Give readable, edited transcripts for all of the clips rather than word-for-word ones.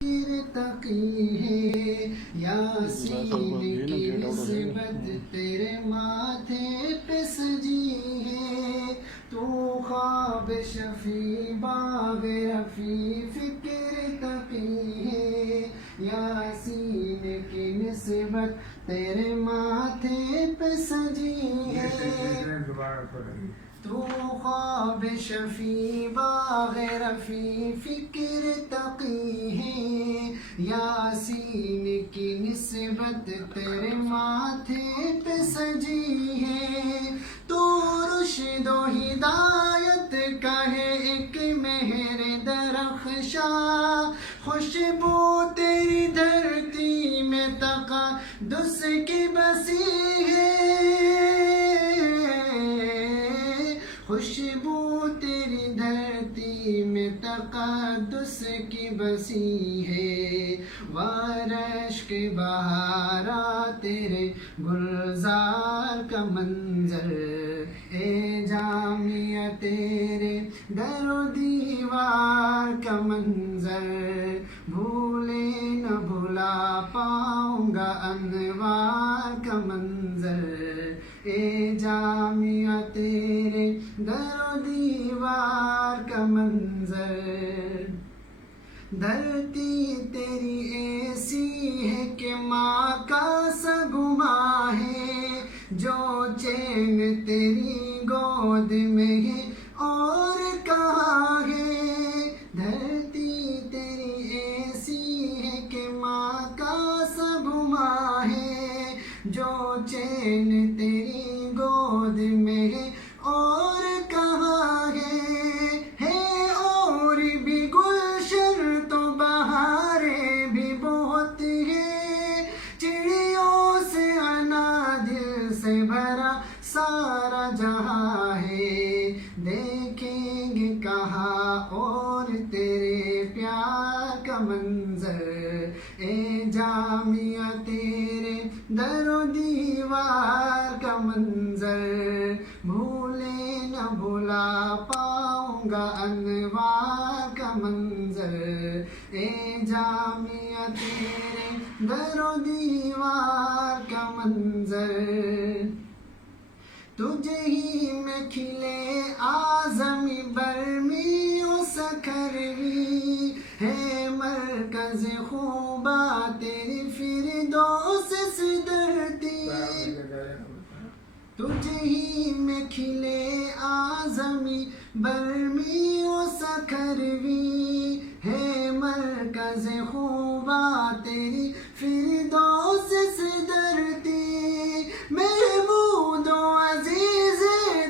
تقی ہے، یاسین کی نسبت تیرے ماتھے پہ سجی ہے، تو خواب شفیع باغ رفیع فکر تقی ہے، یاسین کی نسبت تیرے ماتھے پہ سجی ہے، تو خواب شفیع باغ رفیع فکر تقی ہے، یاسین کی نسبت تیرے ماتھے پہ سجی ہے، تو رشد و ہدایت کا ہے ایک مہر درخشاں، خوشبو تیری دھرتی میں تقدس کی بسی ہے، خوشبو تیری دھرتی میں تقدس کی بسی ہے، وارش کے بہارا تیرے گلزار کا منظر، اے جامعہ تیرے در و دیوار کا منظر، بھولے نہ بھلا پاؤں گا انوار کا منظر، اے جامعہ تیرے در و دیوار کا منظر، دھرتی تیری ایسی ہے کہ ماں کا سا گما ہے، جو چین تیری گود میں ہے اور کہاں ہے، دھرتی تیری ایسی ہے کہ ماں کا سا گما ہے، جو چین تیری گود میں ہے اور کہاں ہے اور بھی گلشن تو بہاریں بھی بہت ہیں، چڑیوں سے انادل سے بھرا سارا جہاں ہے، دیکھیں گے کہاں اور تیرے پیار کا منظر، اے جامعہ تیرے در و دیوار کا منظر، بھولے نہ بھلا پاؤں گا انوار کا منظر، اے جامعہ تیرے در و دیوار کا منظر، تجھے ہی میں کھلے آزمی برمی و سکھروی، ہے مرکز خوبا تیری فردوس سدرتی، تجھے ہی میں کھلے آزمی برمی و سکھروی، ہے مرکز خوبا تیری فردوس سدرتی، محمود و عزیز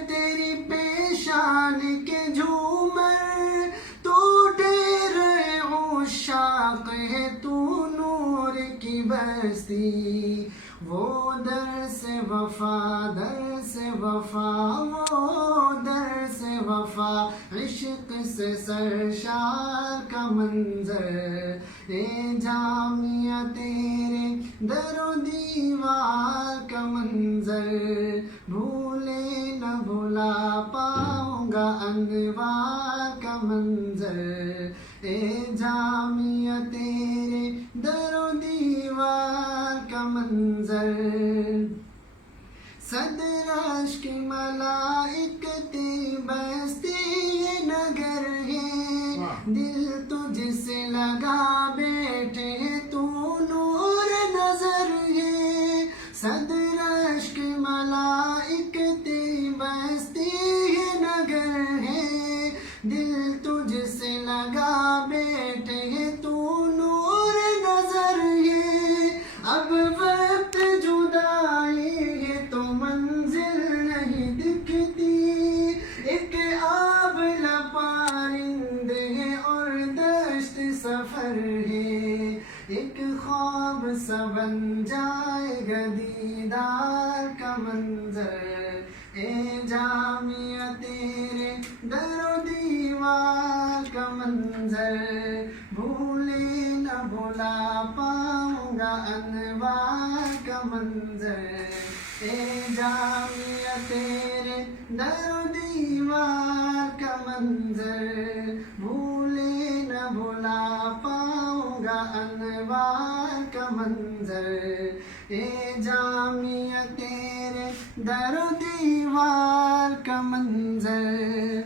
تیری پیشان کے جھومر، ٹوٹے رہے عشاق ہے تو نور کی بستی، وہ در سے وفا در سے وفا وہ در سے وفا، عشق سے سرشار کا منظر، اے جامعہ تیرے در و دیوار کا منظر، بھولے نہ بھلا پاؤں گا انوار کا منظر، اے جامعہ تیرے در و دیوار کا منظر، صدر عشق ملائکتی بستی نگر ہے، دل تجھ سے لگا بیٹھے تو نور نظر ہے، صدر عشق ملائکتی بستی نگر ہے، دل تجھ سے لگا بیٹھے تو نور نظر ہے، اب وقت جدائی ہے تو منزل نہیں دکھتی، ایک آبلہ پرند ہے اور دشت سفر ہے، ایک خواب سا بن جائے گا دیدار کا منظر، اے جامعہ تیرے در و دیوار کا منظر، بھولے نہ بھلا پاؤں گا انوار کا منظر، اے جامعہ تیرے در و دیوار کا منظر، بھولے نہ بھلا پاؤں پاؤں گا انوار کا منظر، اے جامعہ تیرے در و دیوار کا منظر،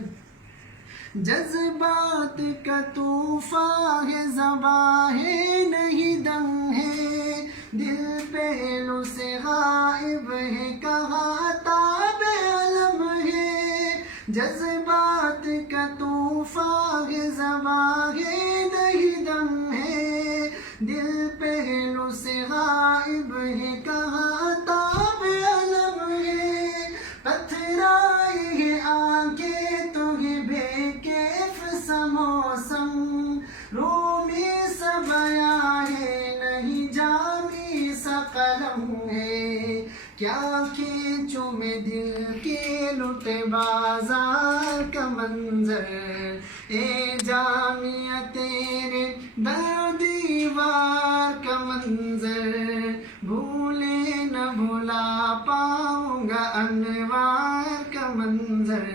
جذبات کا طوفان ہے، زباں ہے نہیں دم ہے، دل پہلو سے غائب ہے، کہاں تاب علم ہے، جذبات کا طوفان ہے، زباں ہے نہیں دم ہے، دل پہلو سے غائب ہے، کہاں تاب علم ہے، پتھرائی ہے آنکھیں تو یہ بے کیف سا موسم، رومی سا بیاں ہے نہیں جامی سا قلم ہے، کیا کھینچوں میں دل کے لٹے بازار کا منظر، اے جامعہ تیرے در و دیوار کا منظر، بھولے نہ بھلا پاؤں گا انوار کا منظر،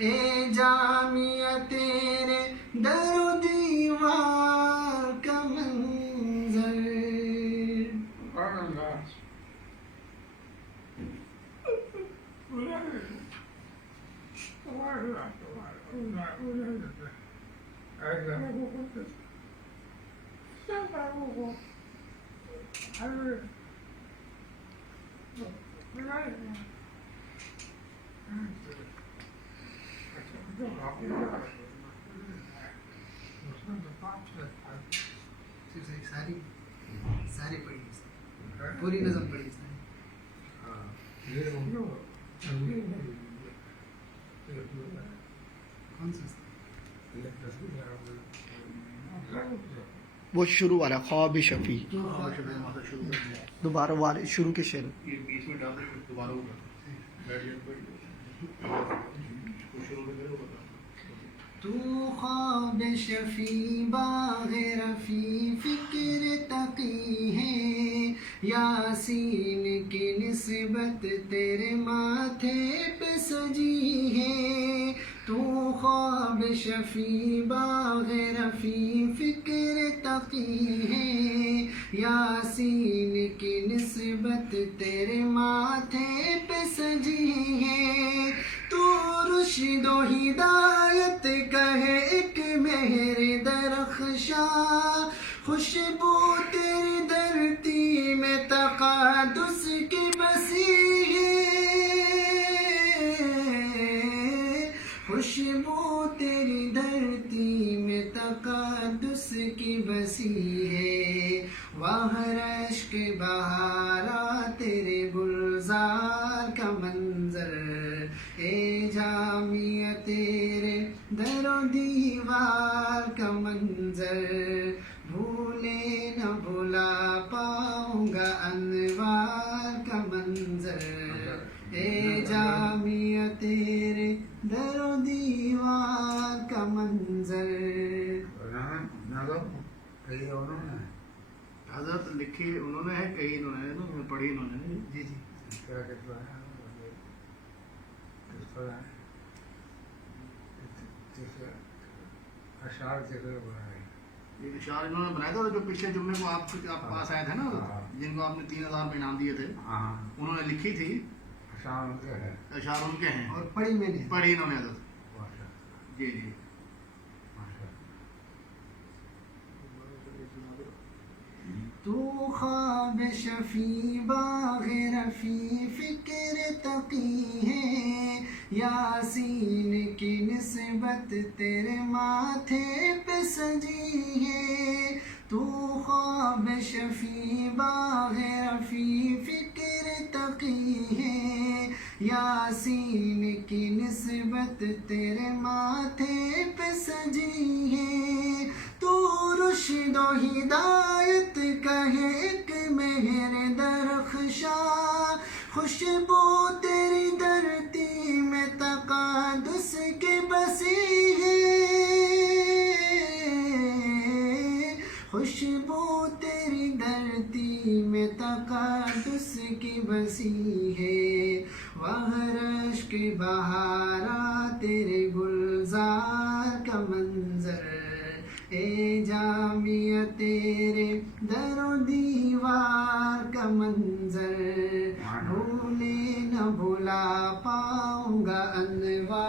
اے جامعہ تیرے در و دیوار کا منظر۔ ساری پڑھی پوری نظم پڑھی کون سا؟ وہ شروع والا خواب شفیع، دوبارہ والے شروع کے شعر، تو خواب شفیع باغ رفیع فکر تقی ہے، یاسین کی نسبت تیرے ماتھے پہ سجی ہے، تو خواب شفیع باغ رفیع فکر تقی ہے، یاسین کی نسبت تیرے ماتھے پہ سجی ہے، تو رشد و ہدایت کا ہے ایک مہر درخشاں، خوشبو تیری دھرتی میں تقدس کی بسی ہے، خوشبو تیری دھرتی میں تقدس کی بسی ہے، وہاں رشک بہارا تیرے گلزار کا منظر، اے جامعہ تیرے در و دیوار کا منظر، بھولے نہ بھلا پاؤں گا انوار کا منظر، اے جامعہ تیرے در و دیوار کا منظر۔ حضرت لکھی انہوں نے ہے، کئی انہوں نے پڑھی انہوں نے، جی جی یہ اشعار انہوں نے بنایا تھا جو پچھلے جمعے کو آپ کے پاس آئے تھے نا، جن کو آپ نے 3000 میں انعام دیے تھے، انہوں نے لکھی تھی، اشعار ان کے ہیں اور پڑھی میں نے، پڑھی انہوں نے حضرت، جی جی۔ تو خواب شفیع باغ رفیع فکر تقی ہے، یاسین کی نسبت تیرے ماتھے پہ سجی ہے، تو خواب شفیع باغ رفیع فکر تقی ہے، یاسین کی نسبت تیرے ماتھے پہ سجی ہے، تو رشد و ہدایت کا ہے ایک مہر درخشاں، خوشبو تیری دھرتی میں تقدس کی بسی ہے، خوشبو تیری دھرتی میں تقدس کی بسی ہے، وہاں رشک بہارا تیرے گلزار کا منظر، اے جامعہ تیرے در و دیوار کا منظر بھولے نہ بھلا پاؤں گا انوار